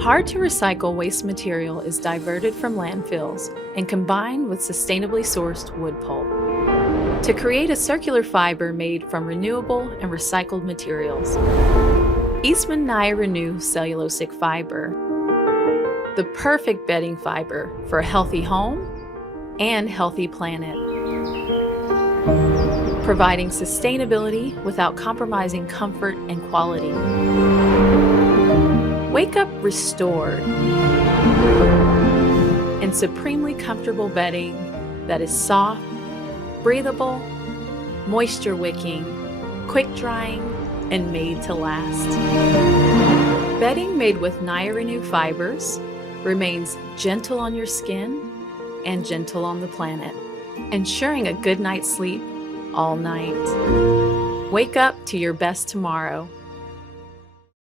Hard to recycle waste material is diverted from landfills and combined with sustainably sourced wood pulp to create a circular fiber made from renewable and recycled materials. Eastman Naia Renew cellulosic fiber, the perfect bedding fiber for a healthy home and healthy planet, providing sustainability without compromising comfort and quality. Wake up restored in supremely comfortable bedding that is soft, breathable, moisture wicking, quick drying, and made to last. Bedding made with Naia Renew fibers remains gentle on your skin and gentle on the planet, ensuring a good night's sleep all night. Wake up to your best tomorrow.